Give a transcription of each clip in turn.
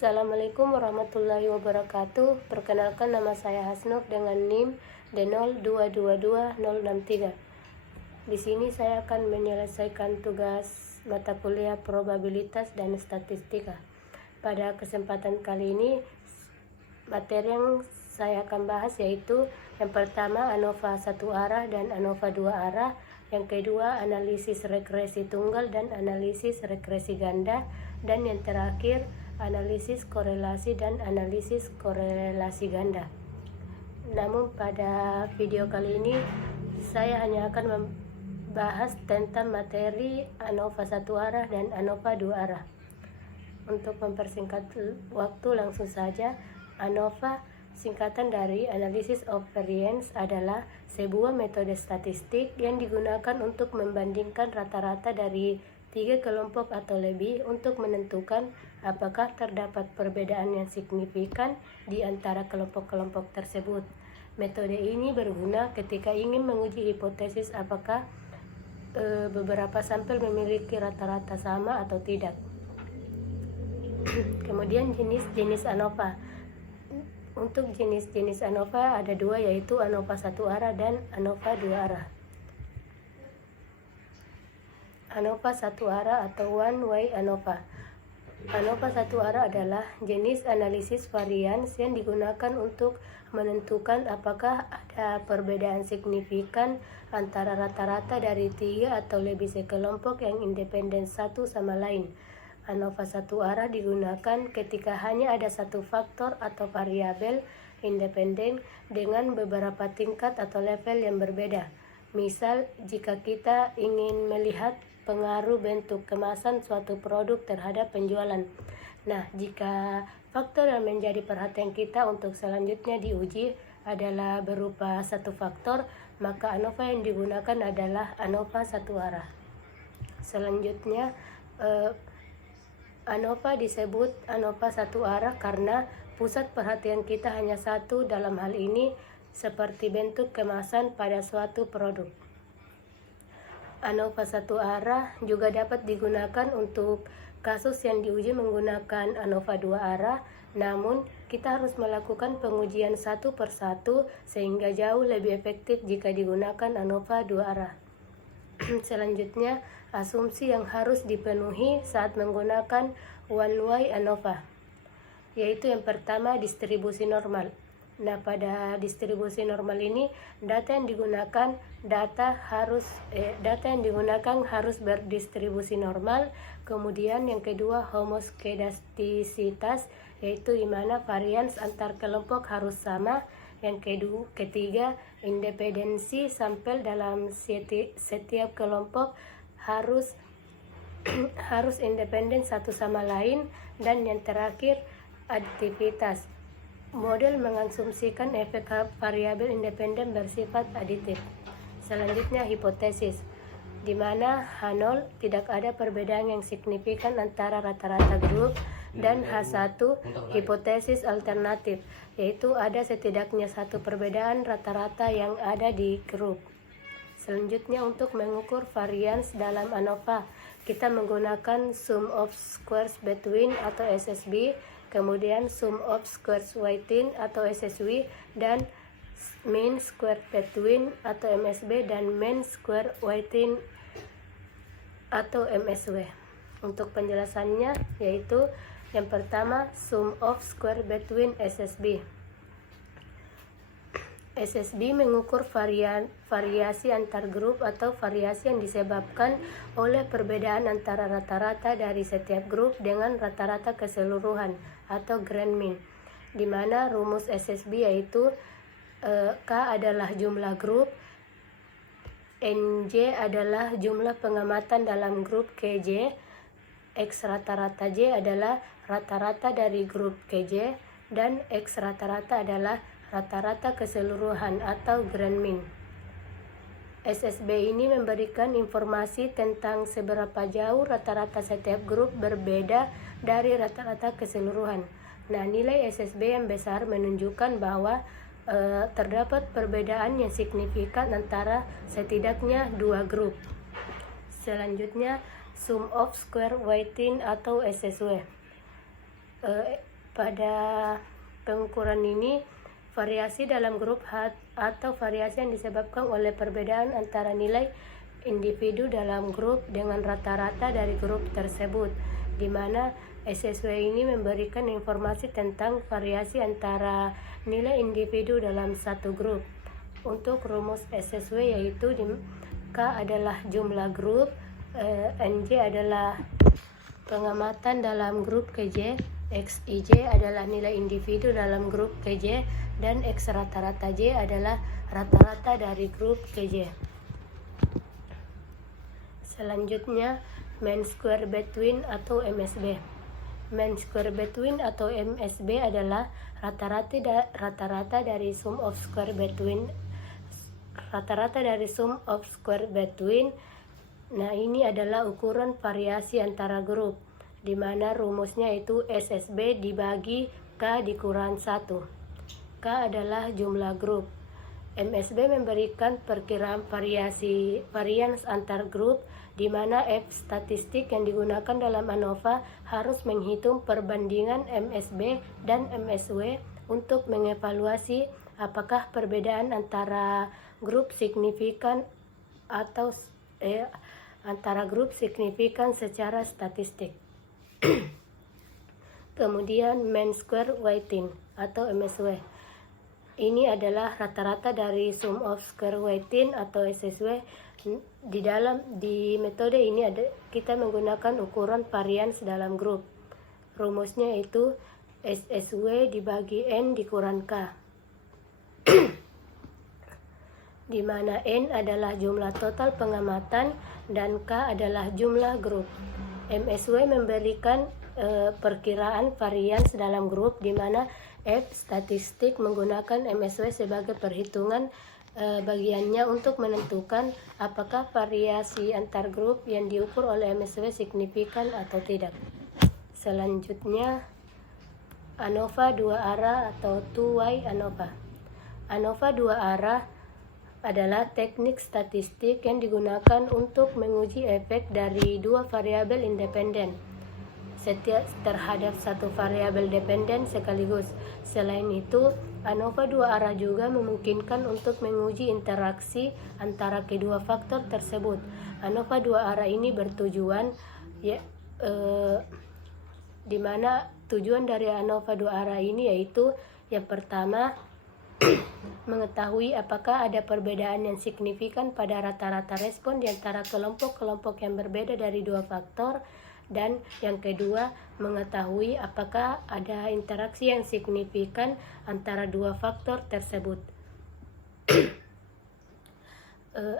Assalamualaikum warahmatullahi wabarakatuh. Perkenalkan, nama saya Hasnur dengan NIM D0222063. Di sini saya akan menyelesaikan tugas mata kuliah probabilitas dan statistika. Pada kesempatan kali ini, materi yang saya akan bahas yaitu yang pertama ANOVA satu arah dan ANOVA dua arah, yang kedua analisis regresi tunggal dan analisis regresi ganda, dan yang terakhir analisis korelasi dan analisis korelasi ganda. Namun pada video kali ini saya hanya akan membahas tentang materi ANOVA satu arah dan ANOVA dua arah. Untuk mempersingkat waktu, langsung saja. ANOVA singkatan dari Analysis of Variance adalah sebuah metode statistik yang digunakan untuk membandingkan rata-rata dari 3 kelompok atau lebih untuk menentukan apakah terdapat perbedaan yang signifikan di antara kelompok-kelompok tersebut. Metode ini berguna ketika ingin menguji hipotesis apakah beberapa sampel memiliki rata-rata sama atau tidak. Kemudian jenis-jenis ANOVA. Untuk jenis-jenis ANOVA ada dua, yaitu ANOVA satu arah dan ANOVA dua arah. ANOVA satu arah atau one way ANOVA. ANOVA satu arah adalah jenis analisis varians yang digunakan untuk menentukan apakah ada perbedaan signifikan antara rata-rata dari 3 atau lebih sekelompok yang independen satu sama lain. ANOVA satu arah digunakan ketika hanya ada satu faktor atau variabel independen dengan beberapa tingkat atau level yang berbeda. Misal, jika kita ingin melihat pengaruh bentuk kemasan suatu produk terhadap penjualan. Nah, jika faktor yang menjadi perhatian kita untuk selanjutnya diuji adalah berupa satu faktor, maka ANOVA yang digunakan adalah ANOVA satu arah. Selanjutnya, ANOVA disebut ANOVA satu arah karena pusat perhatian kita hanya satu, dalam hal ini seperti bentuk kemasan pada suatu produk. ANOVA satu arah juga dapat digunakan untuk kasus yang diuji menggunakan ANOVA dua arah, namun kita harus melakukan pengujian satu persatu sehingga jauh lebih efektif jika digunakan ANOVA dua arah. Selanjutnya, asumsi yang harus dipenuhi saat menggunakan one way ANOVA, yaitu yang pertama distribusi normal. Nah, pada distribusi normal ini data yang digunakan harus berdistribusi normal. Kemudian yang kedua homoskedastisitas, yaitu di mana varians antar kelompok harus sama. Yang ketiga independensi sampel dalam setiap kelompok harus independen satu sama lain. Dan yang terakhir aditivitas. Model mengasumsikan efek variabel independen bersifat aditif. Selanjutnya hipotesis, di mana H0 tidak ada perbedaan yang signifikan antara rata-rata grup, dan H1 hipotesis alternatif, yaitu ada setidaknya satu perbedaan rata-rata yang ada di grup. Selanjutnya, untuk mengukur varians dalam ANOVA, kita menggunakan sum of squares between atau SSB, kemudian sum of squares weighting atau SSW, dan mean square between atau MSB, dan mean square weighting atau MSW. Untuk penjelasannya yaitu yang pertama sum of square between SSB. SSB mengukur variasi antar grup atau variasi yang disebabkan oleh perbedaan antara rata-rata dari setiap grup dengan rata-rata keseluruhan atau grand mean, di mana rumus SSB yaitu K adalah jumlah grup, NJ adalah jumlah pengamatan dalam grup KJ, X rata-rata J adalah rata-rata dari grup KJ, dan X rata-rata adalah rata-rata keseluruhan atau grand mean. SSB ini memberikan informasi tentang seberapa jauh rata-rata setiap grup berbeda dari rata-rata keseluruhan. Nah, nilai SSB yang besar menunjukkan bahwa terdapat perbedaan yang signifikan antara setidaknya dua grup. Selanjutnya, sum of square weighting atau SSW. Pada pengukuran ini, variasi dalam grup atau variasi yang disebabkan oleh perbedaan antara nilai individu dalam grup dengan rata-rata dari grup tersebut, di mana SSW ini memberikan informasi tentang variasi antara nilai individu dalam satu grup. Untuk rumus SSW yaitu K adalah jumlah grup, NJ adalah pengamatan dalam grup KJ, XIJ adalah nilai individu dalam grup KJ, dan X rata-rata J adalah rata-rata dari grup KJ. Selanjutnya, mean square between atau MSB. Mean square between atau MSB adalah rata-rata dari sum of square between. Nah, ini adalah ukuran variasi antara grup, di mana rumusnya itu SSB dibagi K dikurang 1. K adalah jumlah grup. MSB memberikan perkiraan varians antar grup, di mana F statistik yang digunakan dalam ANOVA harus menghitung perbandingan MSB dan MSW untuk mengevaluasi apakah perbedaan antara grup signifikan atau antara grup signifikan secara statistik. Kemudian mean square weighting atau MSW. Ini adalah rata-rata dari sum of square weighting atau SSW. Di metode ini kita menggunakan ukuran varians dalam grup. Rumusnya itu SSW dibagi N dikurang K. Di mana N adalah jumlah total pengamatan dan K adalah jumlah grup. MSW memberikan perkiraan varians dalam grup, di mana F statistik menggunakan MSW sebagai perhitungan bagiannya untuk menentukan apakah variasi antar grup yang diukur oleh MSW signifikan atau tidak. Selanjutnya, ANOVA dua arah atau two-way ANOVA. ANOVA dua arah adalah teknik statistik yang digunakan untuk menguji efek dari dua variabel independen setiap terhadap satu variabel dependen sekaligus. Selain itu, ANOVA dua arah juga memungkinkan untuk menguji interaksi antara kedua faktor tersebut. ANOVA dua arah ini bertujuan di mana tujuan dari ANOVA dua arah ini yaitu yang pertama, mengetahui apakah ada perbedaan yang signifikan pada rata-rata respon di antara kelompok-kelompok yang berbeda dari dua faktor, dan yang kedua, mengetahui apakah ada interaksi yang signifikan antara dua faktor tersebut.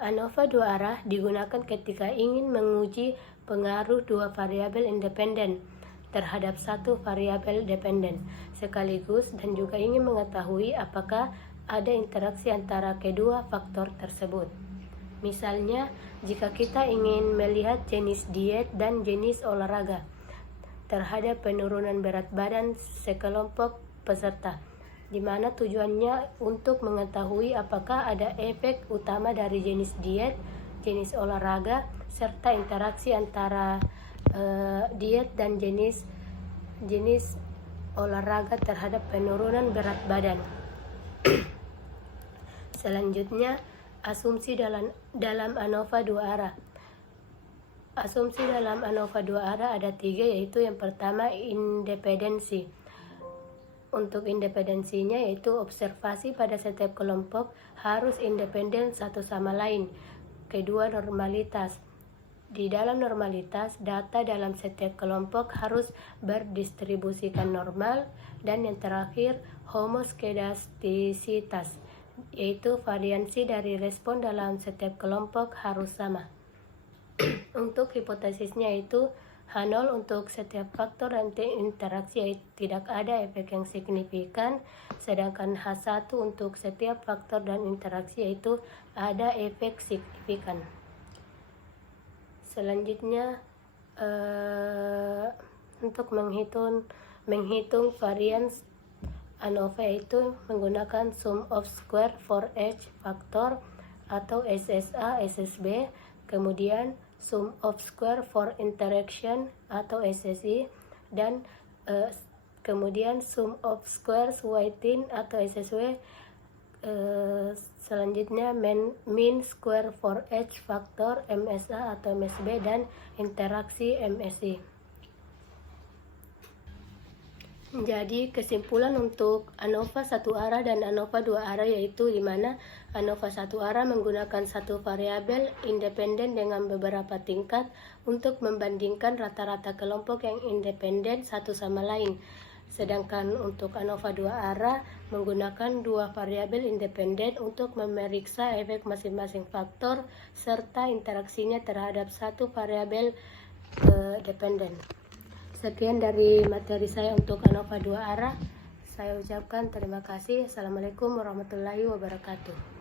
ANOVA dua arah digunakan ketika ingin menguji pengaruh dua variabel independen terhadap satu variabel dependen sekaligus, dan juga ingin mengetahui apakah ada interaksi antara kedua faktor tersebut. Misalnya, jika kita ingin melihat jenis diet dan jenis olahraga terhadap penurunan berat badan sekelompok peserta, di mana tujuannya untuk mengetahui apakah ada efek utama dari jenis diet, jenis olahraga, serta interaksi antara diet dan jenis olahraga terhadap penurunan berat badan. Selanjutnya, asumsi dalam ANOVA dua arah. Asumsi dalam ANOVA dua arah ada 3, yaitu yang pertama independensi. Untuk independensinya yaitu observasi pada setiap kelompok harus independen satu sama lain. Kedua, normalitas. Di dalam normalitas, data dalam setiap kelompok harus berdistribusikan normal. Dan yang terakhir, homoskedastisitas, yaitu variansi dari respon dalam setiap kelompok harus sama. Untuk hipotesisnya itu H0 untuk setiap faktor dan interaksi tidak ada efek yang signifikan, sedangkan H1 untuk setiap faktor dan interaksi yaitu ada efek signifikan. Selanjutnya, untuk menghitung varians ANOVA itu menggunakan sum of square for each factor atau SSA, SSB, kemudian sum of square for interaction atau SSI, dan Kemudian sum of squares Whiting atau SSW. Selanjutnya mean square for each faktor MSA atau MSB dan interaksi MSI. Jadi kesimpulan untuk ANOVA satu arah dan ANOVA dua arah yaitu di mana ANOVA satu arah menggunakan satu variabel independen dengan beberapa tingkat untuk membandingkan rata-rata kelompok yang independen satu sama lain. Sedangkan untuk ANOVA dua arah menggunakan dua variabel independen untuk memeriksa efek masing-masing faktor serta interaksinya terhadap satu variabel dependen. Sekian dari materi saya untuk ANOVA dua arah. Saya ucapkan terima kasih. Assalamualaikum warahmatullahi wabarakatuh.